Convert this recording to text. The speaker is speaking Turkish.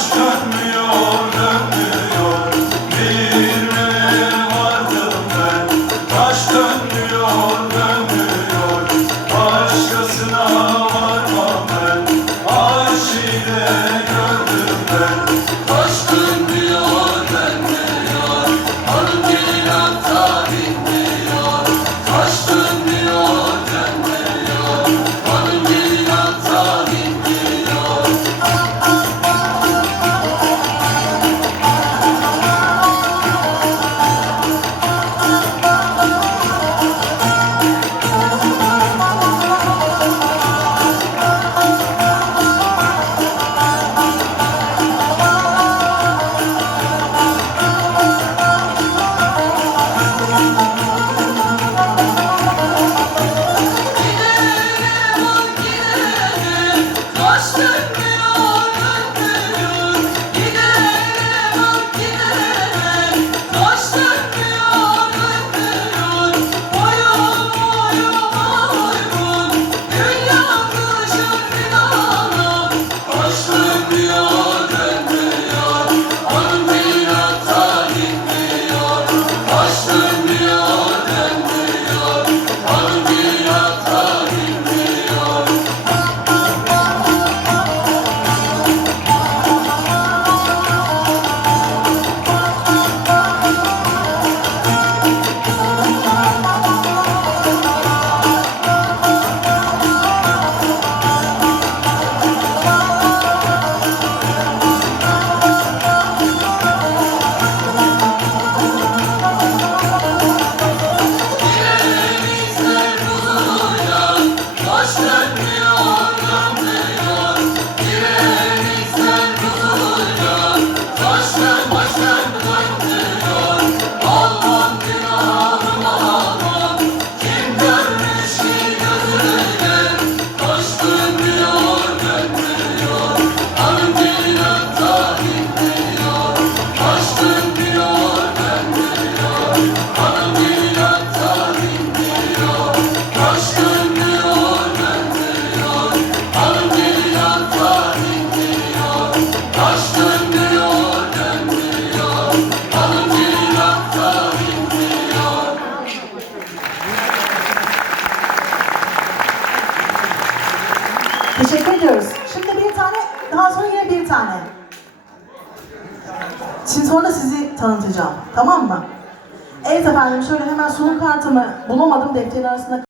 aşkına Teşekkür ediyoruz. Şimdi bir tane, daha sonra bir tane. Şimdi sonra sizi tanıtacağım. Tamam mı? Evet efendim şöyle hemen sunum kartımı bulamadım defterin arasında